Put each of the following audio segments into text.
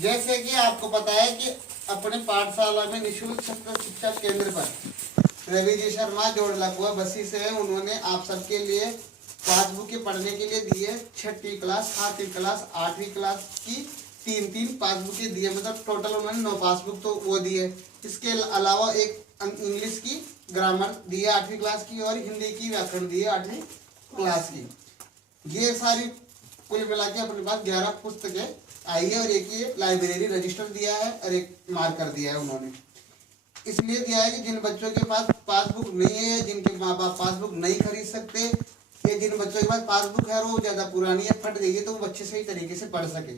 जैसे कि आपको पता है कि अपने पाठशाला में निःशुल्क छात्र शिक्षा केंद्र पर रवि जी शर्मा जोड़ लकुआ बस्सी से है, उन्होंने आप सबके लिए पासबुक के पढ़ने के लिए दिए 6ठी क्लास 8वीं क्लास 8वीं क्लास की तीन पासबुक दिए, मतलब टोटल उन्होंने 9 पासबुक तो वो दिए। इसके अलावा एक इंग्लिश की ग्रामर दिए 8वीं क्लास की और हिंदी की व्याकरण दिए 8वीं क्लास की। ये सारी कुल मिला के अपने पास 11 पुस्तकें आई है और एक ये लाइब्रेरी रजिस्टर दिया है और एक मार्कर दिया है। उन्होंने इसलिए दिया है कि जिन बच्चों के पास पासबुक नहीं है, जिनके माँ बाप पासबुक नहीं खरीद सकते, या जिन बच्चों के पास पासबुक है वो ज्यादा पुरानी है, फट गई है, तो वो बच्चे सही तरीके से पढ़ सके।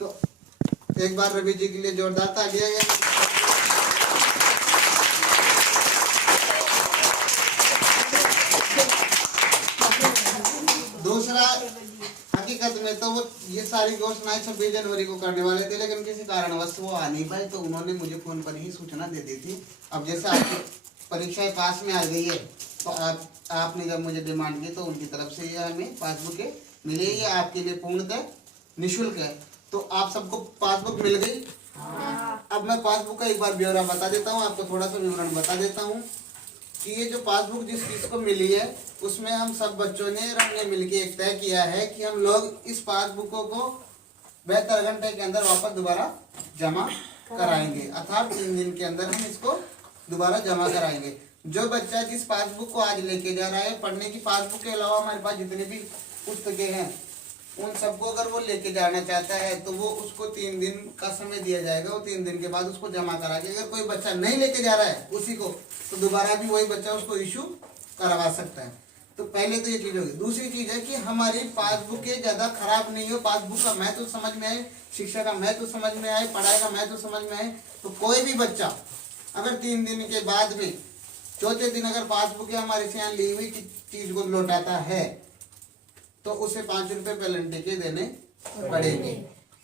तो एक बार रवि जी के लिए जोरदार तालियां है। दूसरा, हकीकत में तो वो ये सारी घोषणाएं 26 जनवरी को करने वाले थे, लेकिन किसी कारणवश वो आ नहीं पाए, तो उन्होंने मुझे फोन पर ही सूचना दे दी थी। अब जैसे आपकी परीक्षाएं पास में आ गई है, तो आपने जब मुझे डिमांड की तो उनकी तरफ से ये हमें पासबुक मिली, ये आपके लिए पूर्णतः निःशुल्क है। तो आप सबको पासबुक मिल गई। अब मैं पासबुक का एक बार ब्यौरा बता देता हूँ, आपको थोड़ा सा विवरण बता देता हूँ कि ये जो पासबुक जिस चीज को मिली है उसमें हम सब बच्चों ने हमने मिलकर एक तय किया है कि हम लोग इस पासबुकों को 72 घंटे के अंदर वापस दोबारा जमा कराएंगे, अर्थात 3 दिन के अंदर हम इसको दोबारा जमा कराएंगे। जो बच्चा जिस पासबुक को आज लेके जा रहा है, पढ़ने की पासबुक के अलावा हमारे पास जितनी भी पुस्तकें हैं उन सबको अगर वो लेके जाना चाहता है तो वो उसको 3 दिन का समय दिया जाएगा। वो 3 दिन के बाद उसको जमा करा के, अगर कोई बच्चा नहीं लेके जा रहा है उसी को, तो दोबारा भी वही बच्चा उसको इशू करवा सकता है। तो पहले तो ये चीज होगी। दूसरी चीज है कि हमारी पासबुकें ज्यादा खराब नहीं हो, पासबुक का महत्व समझ में आए, शिक्षा का महत्व समझ में आए, पढ़ाई का महत्व समझ में आए, तो कोई भी बच्चा अगर 3 दिन के बाद भी चौथे दिन अगर पासबुक हमारे से यहाँ ली हुई चीज को लौटाता है तो उसे 5 रुपए पेनल्टी के देने पड़ेंगे।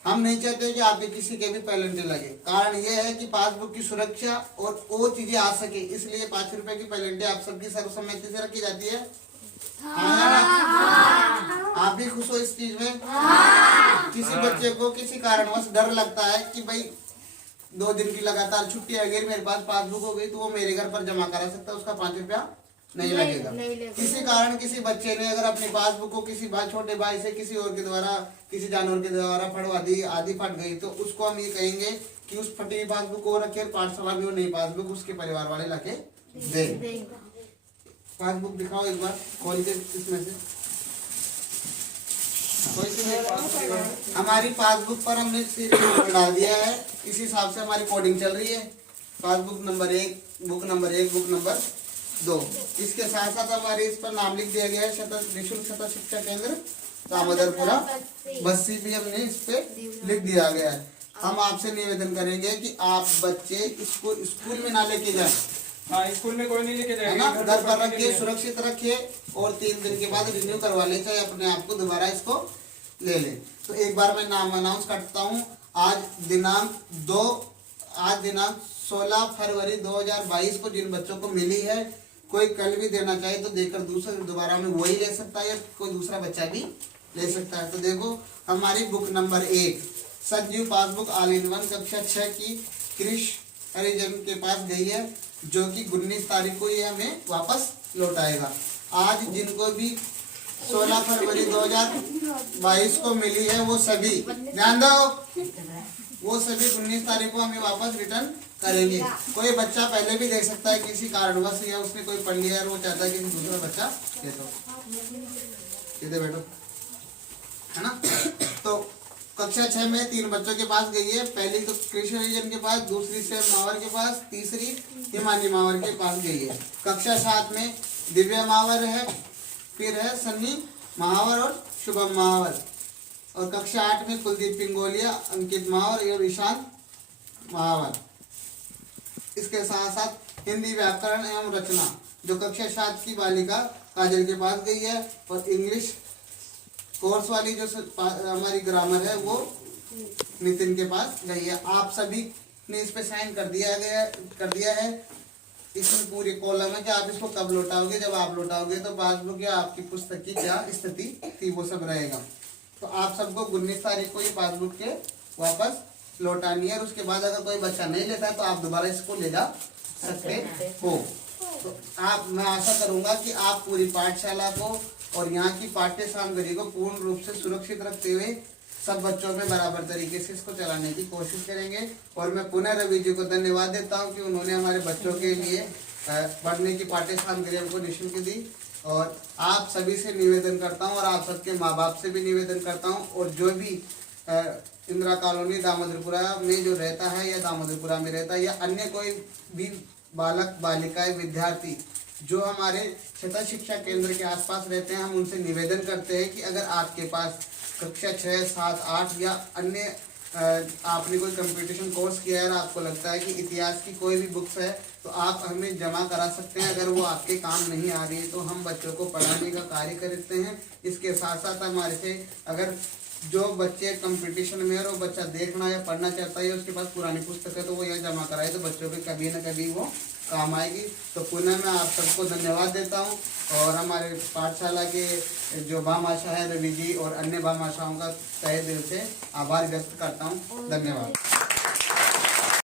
हम नहीं चाहते कि आपके किसी के भी पेनल्टी लगे। कारण यह है कि पासबुक की सुरक्षा और वो चीजें आ सके, इसलिए 5 रुपए की पेनल्टी आप सबकी सर्वसम्मति से रखी जाती है। आप भी खुश हो इस चीज में? किसी बच्चे को किसी कारणवश डर लगता है कि भाई 2 दिन की लगातार छुट्टी अगर मेरे पास पासबुक हो गई तो वो मेरे घर पर जमा करा सकता है, उसका 5 रुपया नहीं लगेगा। किसी कारण किसी बच्चे ने अगर अपनी पासबुक को किसी छोटे भाई से किसी और के द्वारा, किसी जानवर के द्वारा फटवा दी, आदि फट गई, तो उसको हम ये कहेंगे कि उस फटी हुई पासबुक को रखे, पाठशाला में वो नई पासबुक उसके परिवार वाले लाके दे। पासबुक दिखाओ एक बार खोल के, इसमें से हमारी पासबुक पर हमने सीरियल डाल दिया है, इस हिसाब से हमारी कोडिंग चल रही है। Passbook number 1, book number 1, book number 2। इसके साथ साथ हमारे इस पर नाम लिख दिया गया है निःशुल्क छात्र शिक्षा केंद्र दामोदरपुरा बस्सी भी हमने इस पे लिख दिया गया है। हम आपसे निवेदन करेंगे कि आप बच्चे इसको स्कूल में ना लेके जाए। हाँ, स्कूल में कोई नहीं लेके जाएगा, घर पर रखिए, सुरक्षित रखिए और 3 दिन के बाद रिन्यू करवा ले, चाहे अपने आप को दोबारा इसको ले लें। तो एक बार मैं नाम अनाउंस करता हूँ। आज दिनांक 16 फरवरी 2022 को जिन बच्चों को मिली है, कोई कल भी देना चाहे तो देकर दोबारा में वही ले सकता है या कोई दूसरा बच्चा भी ले सकता है। तो देखो हमारी book number 1 Sanjeev passbook all in one कक्षा 6 की कृष हरिजन के पास गई है, जो कि 19 तारीख को ये हमें वापस लौटाएगा। आज जिनको भी 16 फरवरी 2022 को मिली है वो सभी, ध्यान दो, वो सभी 19 तारीख को हमें वापस रिटर्न करेंगे। कोई बच्चा पहले भी दे सकता है किसी कारणवश, या उसने कोई पढ़ लिया है और वो चाहता है कि दूसरा बच्चा दे दो, सीधे बैठो, है ना। तो कक्षा 6 में 3 बच्चों के पास गई है। पहली तो कृष्ण हरिजन के पास, दूसरी से मावर के पास, तीसरी हिमानी मावर के पास गई है। कक्षा 7 में दिव्या मावर है, फिर है सन्नी महावर और शुभम महावर। और कक्षा 8 में कुलदीप पिंगोलिया, अंकित महावर और ईशान महावर। इसके साथ साथ हिंदी व्याकरण एवं रचना जो कक्षा 7 की बालिका काजल के पास गई है, और इंग्लिश कोर्स वाली जो हमारी ग्रामर है वो नितिन के पास गई है। आप सभी ने इस पे साइन कर दिया है। इसमें पूरी कॉलम है कि आप इसको कब लौटाओगे। जब आप लौटाओगे तो पासबुक या आपकी पुस्तक की क्या स्थिति थी वो सब रहेगा। तो आप सबको 19 तारीख को ये पासबुक के वापस लौटानी है। और उसके बाद अगर कोई बच्चा नहीं लेता है तो आप दोबारा इसको ले जा सकते हो। तो मैं आशा करूंगा कि आप पूरी पाठशाला को और यहाँ की पाठ्य सामग्री को पूर्ण रूप से सुरक्षित रखते हुए सब बच्चों में बराबर तरीके से इसको चलाने की कोशिश करेंगे। और मैं पुनः रवि जी को धन्यवाद देता हूँ कि उन्होंने हमारे बच्चों के लिए पढ़ने की पाठ्य सामग्री हमको निःशुल्क दी। और आप सभी से निवेदन करता हूँ और आप सबके माँ बाप से भी निवेदन करता हूँ, और जो भी इंदिरा कॉलोनी दामोदरपुरा में जो रहता है या दामोदरपुरा में रहता है या अन्य कोई भी बालक बालिकाएं विद्यार्थी जो हमारे क्षेत्र शिक्षा केंद्र के आसपास रहते हैं, हम उनसे निवेदन करते हैं कि अगर आपके पास कक्षा 6, 7, 8 या अन्य आपने कोई कंपटीशन कोर्स किया है और आपको लगता है कि इतिहास की कोई भी बुक्स है तो आप हमें जमा करा सकते हैं। अगर वो आपके काम नहीं आ रही है तो हम बच्चों को पढ़ाने का कार्य करते हैं। इसके साथ साथ हमारे से अगर जो बच्चे कंपटीशन में है और वो बच्चा देखना या पढ़ना चाहता है, उसके पास पुरानी पुस्तक है तो वो यह जमा कराए तो बच्चों के कभी न कभी वो काम आएगी। तो पुनः मैं आप सबको धन्यवाद देता हूँ और हमारे पाठशाला के जो भामाशाह है रवि जी और अन्य भामाशाहों का तहे दिल से आभार व्यक्त करता हूँ। धन्यवाद।